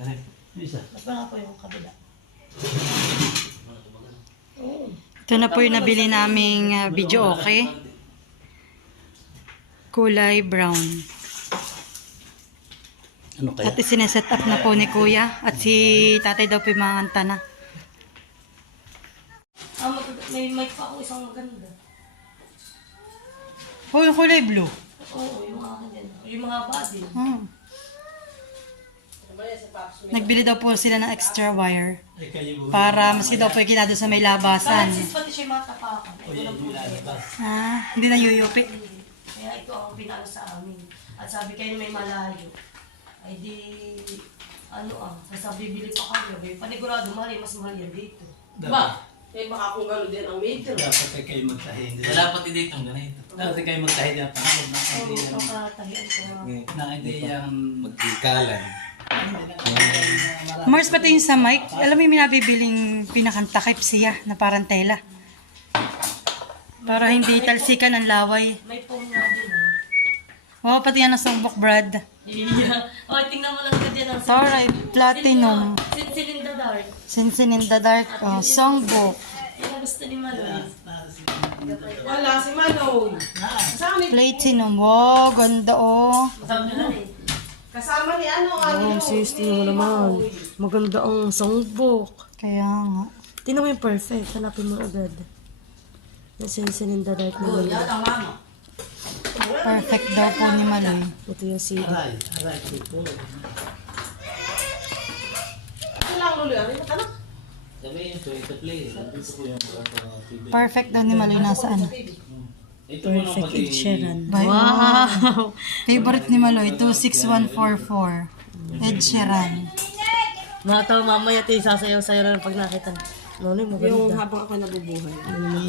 Ano? Isa. Mas mga po yung kabila. Ito na po yung nabili naming video okay. Kulay brown. Ano kaya? At sineset up na po ni Kuya. At si tatay daw po yung mga anta na. May mic pa ako isang maganda. Oh, yung kulay blue. Oo, yung mga din. Yung mga body. Nagbili daw po sila ng extra wire. Ay, kayo. Para maski daw po yung kinado sa may labasan. Francis pati siya yung mga tapakan. Ito lang po siya. Hindi na yuyupi. Kaya ito ang pinalo sa amin. At sabi kayo may malayo. Ay di, sasabi bibili pa kami. Panigurado mahal, mas mahal yan dito. Ba? Kaya baka kung gano'n din ang major. Dapat kayo magtahin. Wala pati dito ang ganito. Dapat kayo magtahin na panahon na Oo, hindi yung makatahian ko nga. na hindi yung Magtikalan. Mars pati yung sa mic. Alam mo yung nabibiling pinakantakip siya na parang tela. Para hindi talsikan ang laway. May foam nga din. Wow, pati yan ang sumbok, Brad. Yeah. Oh, tingnan mo lang ka dyan ang Taray, platinum. Sinsin in the dark. Sinsin in the dark. Songbook. Yan ang gusto ni Maloy. Wala si Manoy. Kasama ni, Platinum. Wow, ganda oh. kasama ni ano. Oh, sis, tingnan mo naman. Maganda ang songbook. Kaya nga. Tingnan mo yung perfect. Hanapin mo agad. Yung sinsin in the dark na Maloy. Perfect daw po ni Maloy. Ito yung CD. aray po. Ito lang ulit. Ano ka na? Kami yung to play. Nandito ko yung TV. Perfect daw ni Maloy nasa ano. Ito mo nang pati. Wow! Favorite ni Maloy, 26144. Ed Sheeran. Mataw mamaya ito yung sasayaw-sayaw na pag nakita. Nonoy, Yung maganda. habang ako nabubuhay.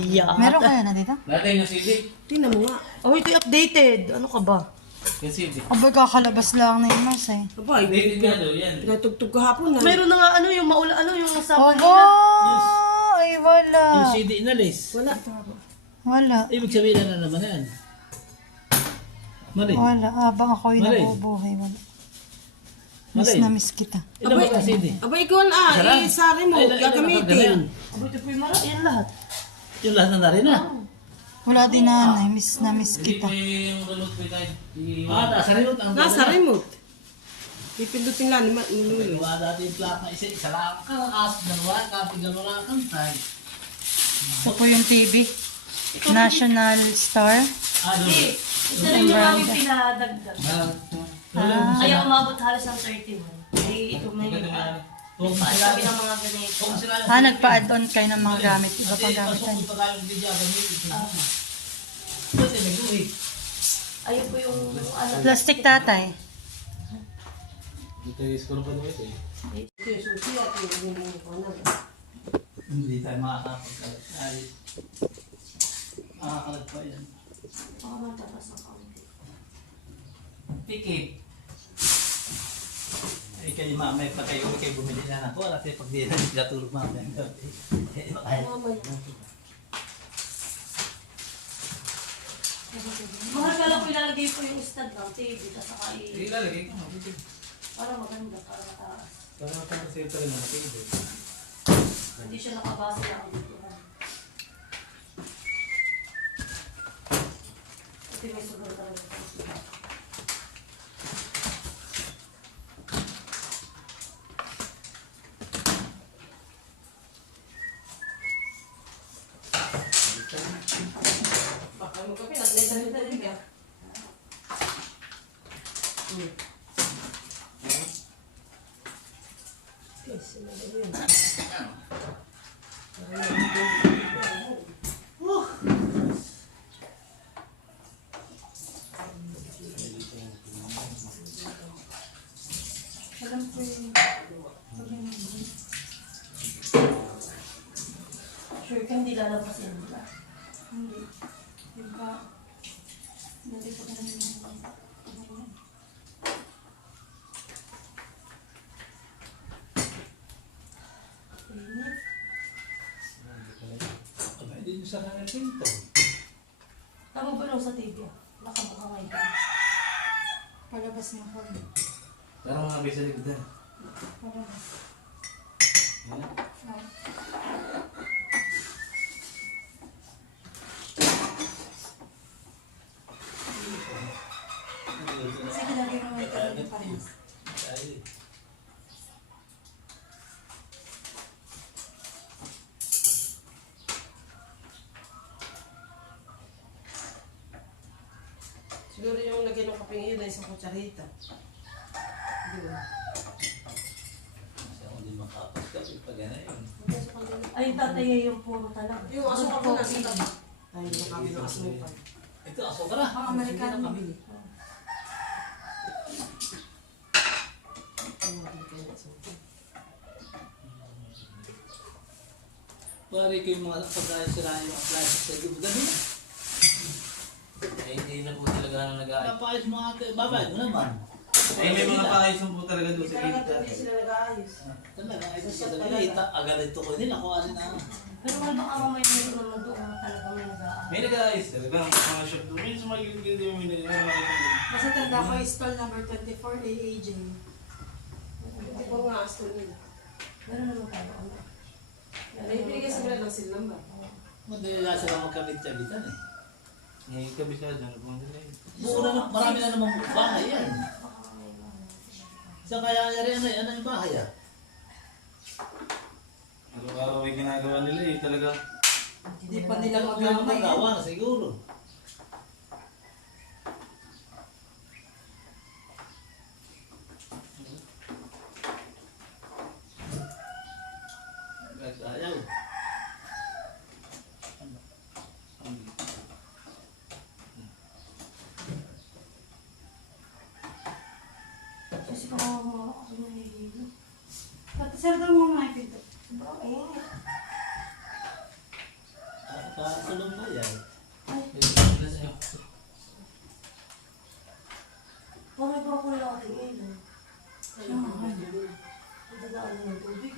Yeah. Meron kaya na dito? Natin yung CD. Tingnan mo nga. Oh, ito yung updated. Ano ka ba? Yung CD. Abay, kakalabas lang na yung Mars eh. Aba, Updated nga daw yan. pinatugtog kahapon na. Meron na nga yung maula, yung sa Obo! Ay, wala. Yung CD inalis. Wala. Wala. Ibig sabihin na naman yan. Mali. Wala. Habang ako yung Mali. nabubuhay, wala. Miss Mali. na miss kita. Ilan ba ka CD? Aba, ikaw na. Sa remote. Gagamitin. Abo, ito po yung yan lahat. Yung lahat na rin na. Wala din nanay. Miss na miss Hindi kita. ko yung remote ko tayo. Nasa remote ang Nasa remote. Pipindutin lang ni Manoy. Wala dati yung plaka isa lang kang as dalawa kapag dalawa kang tay. Ito po yung TV. National Star. Eh, ito rin yung aming pinadagdag. Ayaw umabot halos ng 31. Eh, ito may paano kami ng mga ganito. Nagpa-add-on kayo ng mga gamit. Iba pang gamitan. Ayaw po yung Plastic tatay. Dito yung school pa naman ito eh. Hindi tayo makakapagkalat. Makakalat pa yan. baka matapas ng kaunti. Pikit. Ay kayo mamay pa kayo bumili na ako. Kasi pag di na natulog mamay. Mahal ka lang po ilalagay po yung stand ng TV. Tapos saka Sige, lalagay ko. para maganda, para mataas. Para matapos sa'yo talaga na TV. Hindi siya nakabasa lang dito. Ito may sugar talaga. Baka mo kapi. Nagdalita din ka. Sure ka hindi lalabas yan, di ba? Hindi. Diba? Dati pa ka Hindi nyo sa kanil pinto. Tama ba lang sa TV? Nakabuka ngayon. Palabas mo ko. Parang mga bisa likod na. Sige, lagay mo may karoon pa rin. Siguro yung lagyan ng kaping iyon ay isang kutsarita. Di ba? Kasi ako hindi makapagkapi pag ano yun. Ay, tatay yung puro talaga. Yung asukal ko nasa tabi. Ay, hindi nakabili ng asukal. Ito, aso ka na. Ang Amerikano. Nakabili. Pare ko yung mga pagkain sila yung plastic sa gabi gabi na. Eh, hindi na po talaga na nag-aayos. Napakayos mga ate, babayad mo naman. Eh, may mga paayos po talaga doon sa Talaga gitna. hindi sila nag-aayos. Talaga, ito sa gabi, agad ito ko nila kung alin na. Pero nga baka mamaya meron naman doon na talaga may nag-aayos. May nag-aayos talaga. Ang mga shop doon. Minsan sa mga gilid-gilid yung may nag-aayos. Basta tanda ko yung stall number 24, AAJ. Hindi ko nga astol nila. Meron naman tayo. Ano? Ay, binigay sa nila ng silnamba. Madali na sila magkabit-kabitan eh. Ngayon kami sa dyan. Buo na, marami na namang bahay yan. Sa kaya yari ano yung bahay ah? Araw-araw ay ginagawa nila eh. Talaga. Hindi pa nila May magamay. magawa na siguro. Ayaw. Kasi baka mga ako nahihilo. Pati sarado mo mga pinto. Sobrang init. Kasulong na yan. Bakit ba ako natin ilaw? Ang dadaan ng tubig.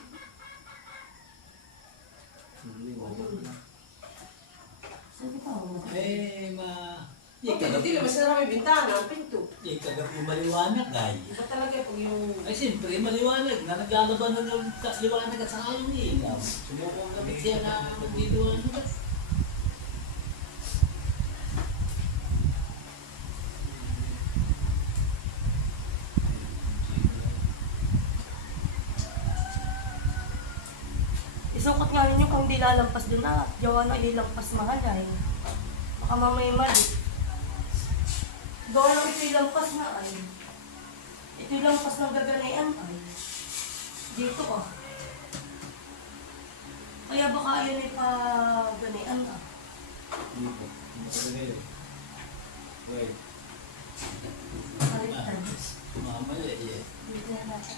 Sabi ka mo. Eh, Hindi naman sila may bintana, ang pinto. yung kagabi maliwanag ay. Iba talaga pag yung... Ay siyempre, maliwanag na naglalaban na ng liwanag at saka yung ilaw. Sumukong kami siya na magliliwanag. Isukot nga ninyo kung di lalampas doon na. Gawa na ililampas mahal ay. Baka mamaya mali. Gawa na ito ilampas na ay. Ito ilampas ng gaganayan ay. Dito ah. Kaya baka ayun ay paganayan ah. Hindi po. Hindi po talaga yun. Right. Baliktad. Mamaya eh. Dito na natin.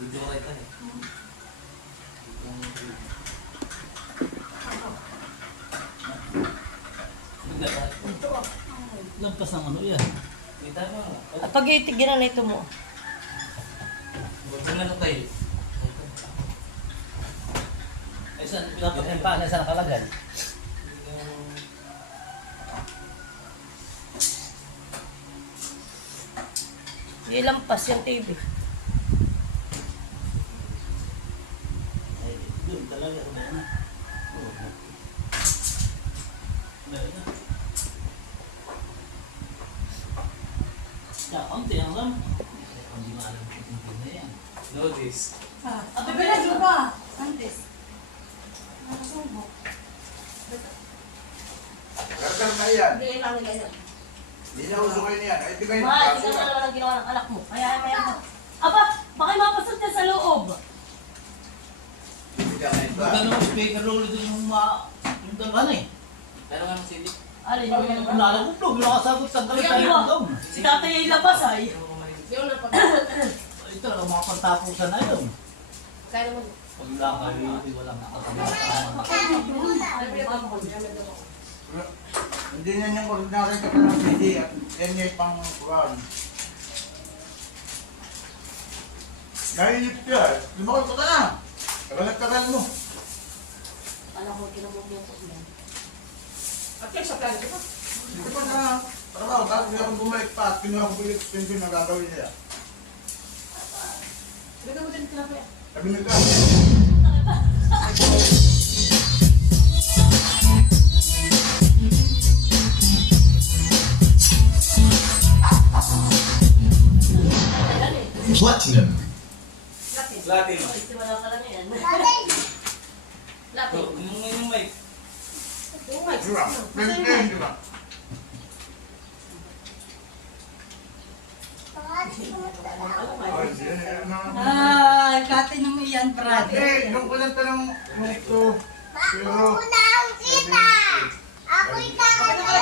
Dito ko kayo tayo. Dito ah. Lampas ng ano yan. May tama nga. At pag itiginan na ito mo. Huwag na lang tayo. Ay saan, pinapakin pa na saan nakalagay? Ilampas yung TV. Ay, doon talaga. Ya, konti ang lang. Hindi maalam kung na yan. Notice. At bibili ba? Antes. Nakasubo. Karkar na yan. Hindi lang nila yun. Hindi na uso kayo niyan. Ay, di kayo Ma, nagkaso tingnan mo yan. naman ang ginawa ng anak mo. Kaya may ako. Aba, baka mapasok niya sa loob. Hindi ka na ito. Magkano ang speaker roll doon yung dagan eh. Pero nga si Dick. Alin Sabi mo ko, nalagot blog, nakasagot sa galit tayo ng dom. Si tatay ay labas ay. Yung napag... Ito, ang mga pagtapusan na yun. Kaya naman... Pag lakay, hindi walang nakasama. Hindi na niyang ordinary ka pa ng PD at 10 years pang kuwan. Nainip ka. Lumakot ka na. Tagal mo. Alam mo, kinamot niya po yan. At kaya sa plan ko pa. Hindi pa na kinuha ko po yung extension na gagawin nila. Lagyan mo din tilapia. Sabi nito, Platinum. Platinum. Wala pala na yan. Latin. Yung mic. Yung mic. di ba? Maintain, di ba? Ay, yan, Ah, platinum iyan, Brad. Eh, yung ulan pa ng ito. Pero,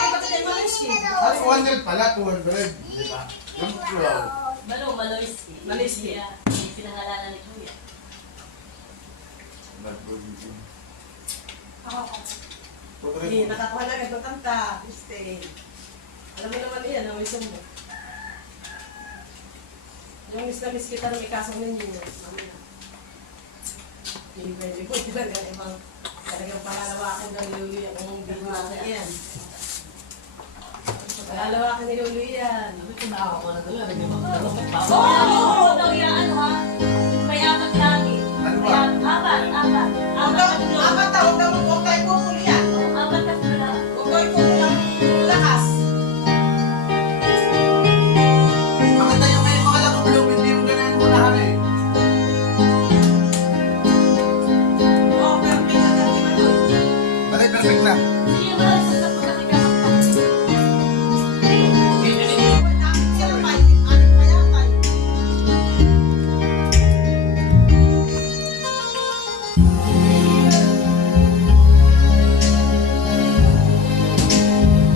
ay, 100 pala, 200. Di ba? Yung 12. Maloyski. Maloyski. Yung pinangalanan ni Kuya. Hindi, nakakuha na agad ng kanta. Stay. Alam mo naman yan, ang wisdom mo. Yung miss na miss kita ng ikasong ninyo. Mami na. Hindi pwede po. Talagang ibang talagang palalawakan ng lulu yan. Kung hindi mo nasa yan. Palalawakan ni lulu yan. Sabi ko nakakakuha na talaga. Hindi mo kalapit pa. Oo, daw yan, ano ha? May apat lagi. Ano May ba? apat. Apat na, huwag tayo pupuli yan. Apat ka pala. Huwag tayo pupuli ang lakas. Maganda yung may mga lakabulog, hindi yung ganun yung unahan eh. Oo, perfect na dati man doon. Balay, perfect na. Sige ba, sa pagkakakakak.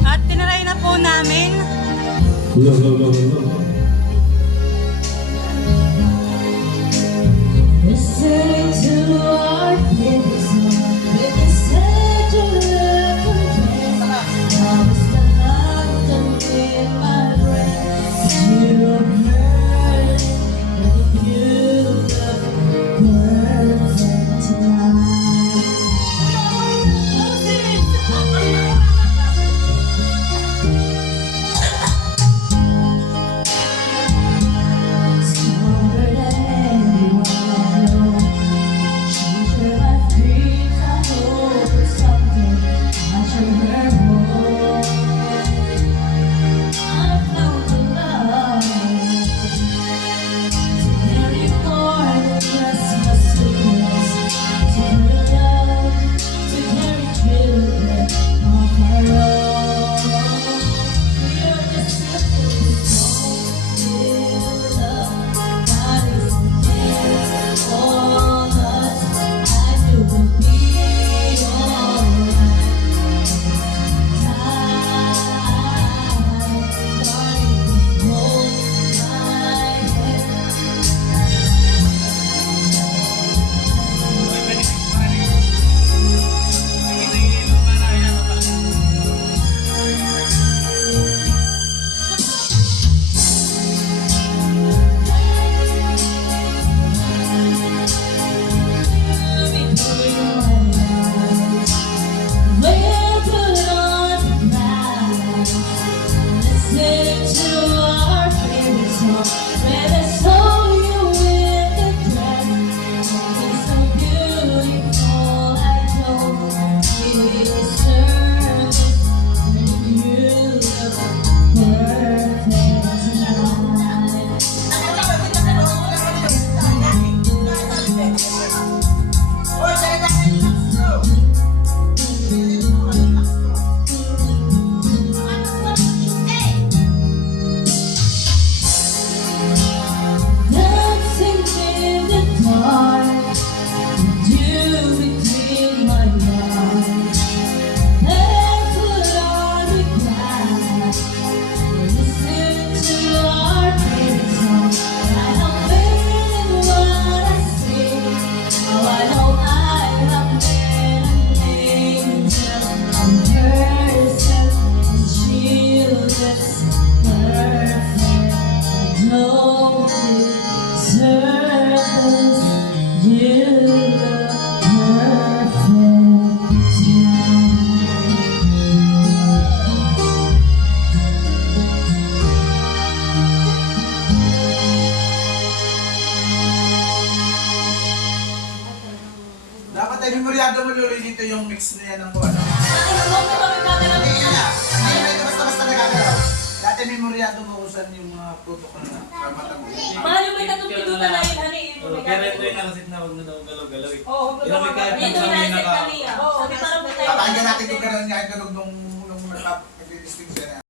At tinaray na po namin. Listening to our favorite song with the secular content. Promise the love that in my breath. You are perfect, and you look perfect tonight. Stronger than anyone I know. She's where my dreams I hope someday I shall her more. I found the love to carry more than just my sweetness, to carry love, to carry children of her own. We are just simply so in love. God is there for us, and you will be alright. Time, darling, hold my hand. memoriado mo Lolo dito yung mix niya ng ano. Hindi Hindi na basta-basta nagagalaw. Dati memoriado mo kung saan yung mga protocol na pamata mo. Mahal yung may tatong pindutan na yun, honey. Kaya ito yung nakasit na huwag na daw galaw-galaw eh. Oo, Ilang may kahit Ito sa yung may nasa naka... kaniya. Sabi parang tayo. Papakinggan natin kung gano'n nga yung tunog nung nag-distinction na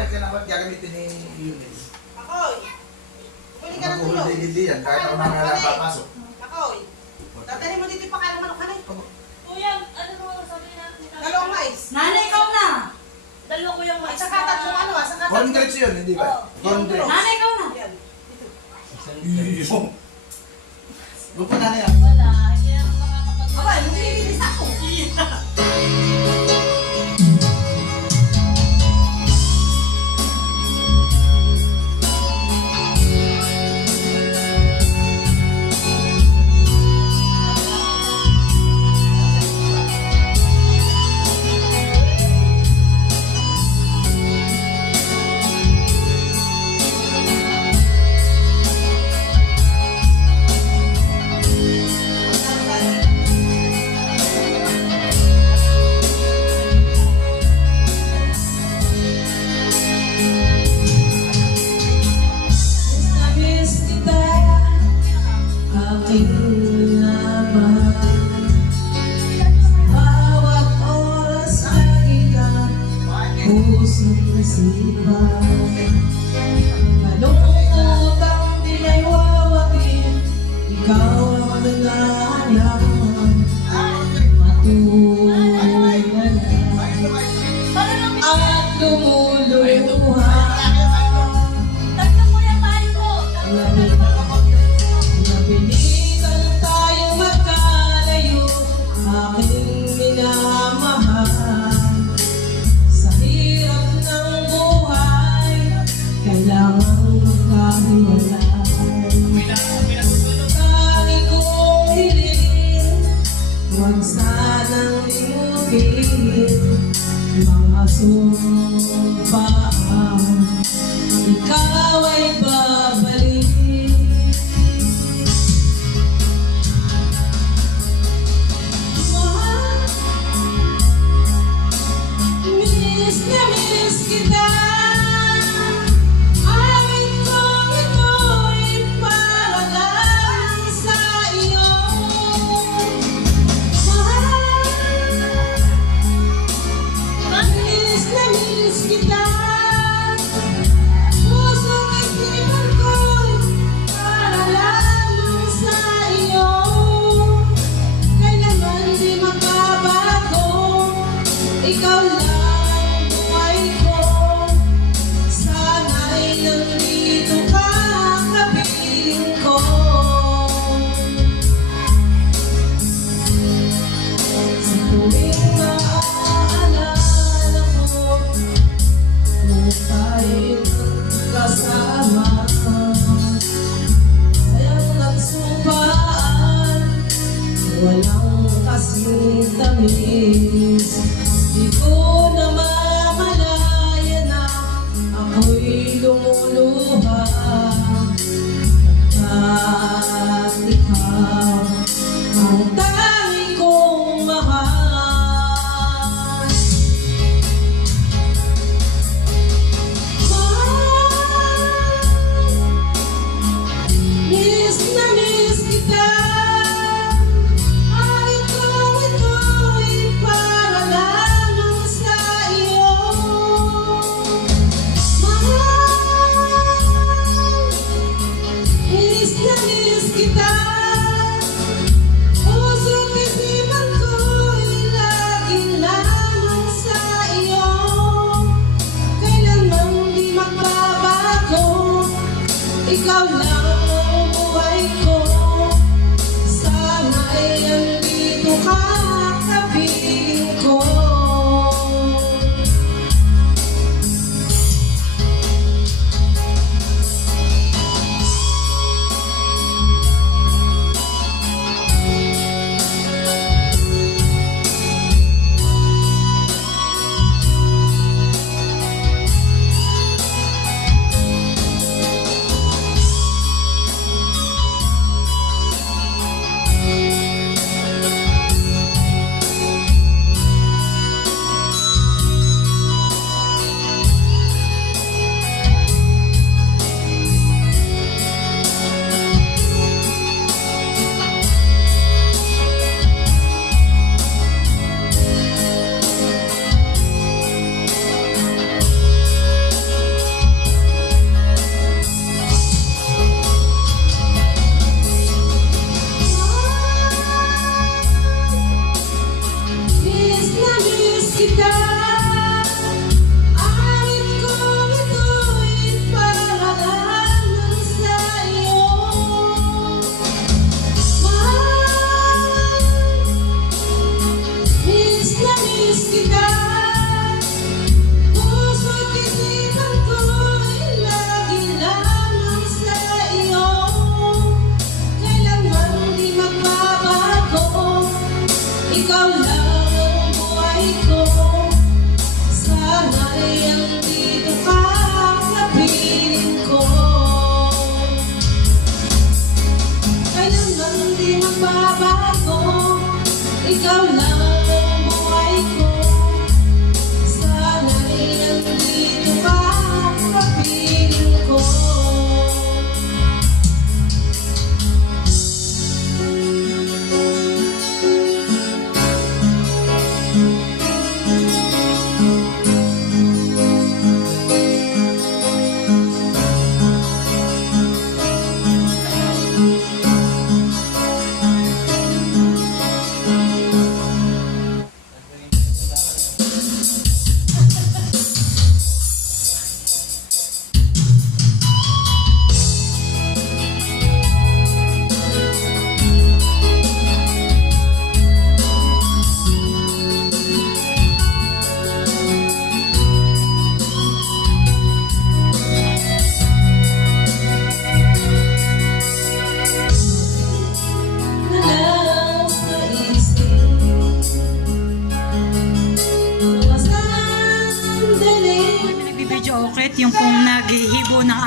buhay ka na ba't gagamitin ni Yunil? Akoy! Pwede ka ng tulong. Magkuhuli yan, kahit ako mga nga papasok. Akoy! Dadalhin mo dito yung pakain ng manok ka na. Kuya, ano mo sabi natin? Dalawang mais. Nanay, ikaw na! Dalawa ko yung At saka tatlong ano ah, saka tatlong. Hundreds yun, hindi ba? Hundreds. Nanay, ikaw na! Yan. Iyo. Lupa na yan. Wala, hindi ako makakapag- Aba, maglilinis ako. Namiss kita, aking laban. Bawat oras lagi ka, pusong nasipan. Kalungutang di may wawakin, ikaw ang nangalan. Matuloy na at lumuluha. Tatlo ko yung tayo mo. Nabilisan tayo magkalayo, aking minamahal. Sa hirap ng buhay, kailangan magkahiwalay. Tangi kong hiling, huwag sanang limutin mga sumpaan. Ikaw ay babalik. Mahal, miss na miss kita. Awit kong ito'y para lang sa iyo. Mahal, miss na miss kita. Pusong isipan ko'y para lamang sa iyo. Kailanman di magbabago, ikaw lang buhay ko. Sana'y nandito ka, kapiling ko. Sa tuwing naaalala ko, kung tayo'y kasama, sayang nagsumpaan, walang kasing tamis. Di ko namamalaya na ako'y lumuluha. At ikaw ang tanging kong mahal. Miss na miss kita. Awit kong ito'y para ikaw lang ang buhay ko. Sana'y andito ka sa piling ko. Kailanman di magbabago, ikaw lang ang buhay ko. Sana'y andito ka sa piling ko. Nagbibidyo okret yung kung naghihibo ng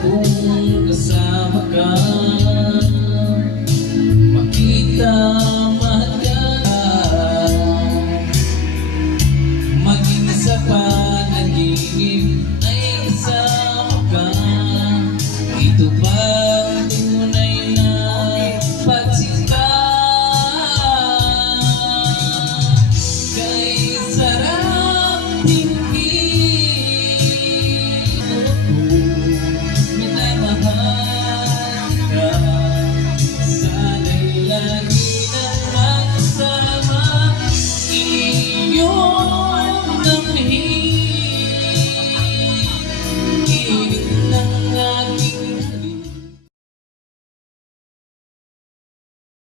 Kung kasama ka, makita, mahal ka, maging sa panaginip ay kasama ka. Ito ba ang tunay na pagsinta? Kay sarap tingin, minamahal ka. Sana'y lagi nang magsama, iyong namhin.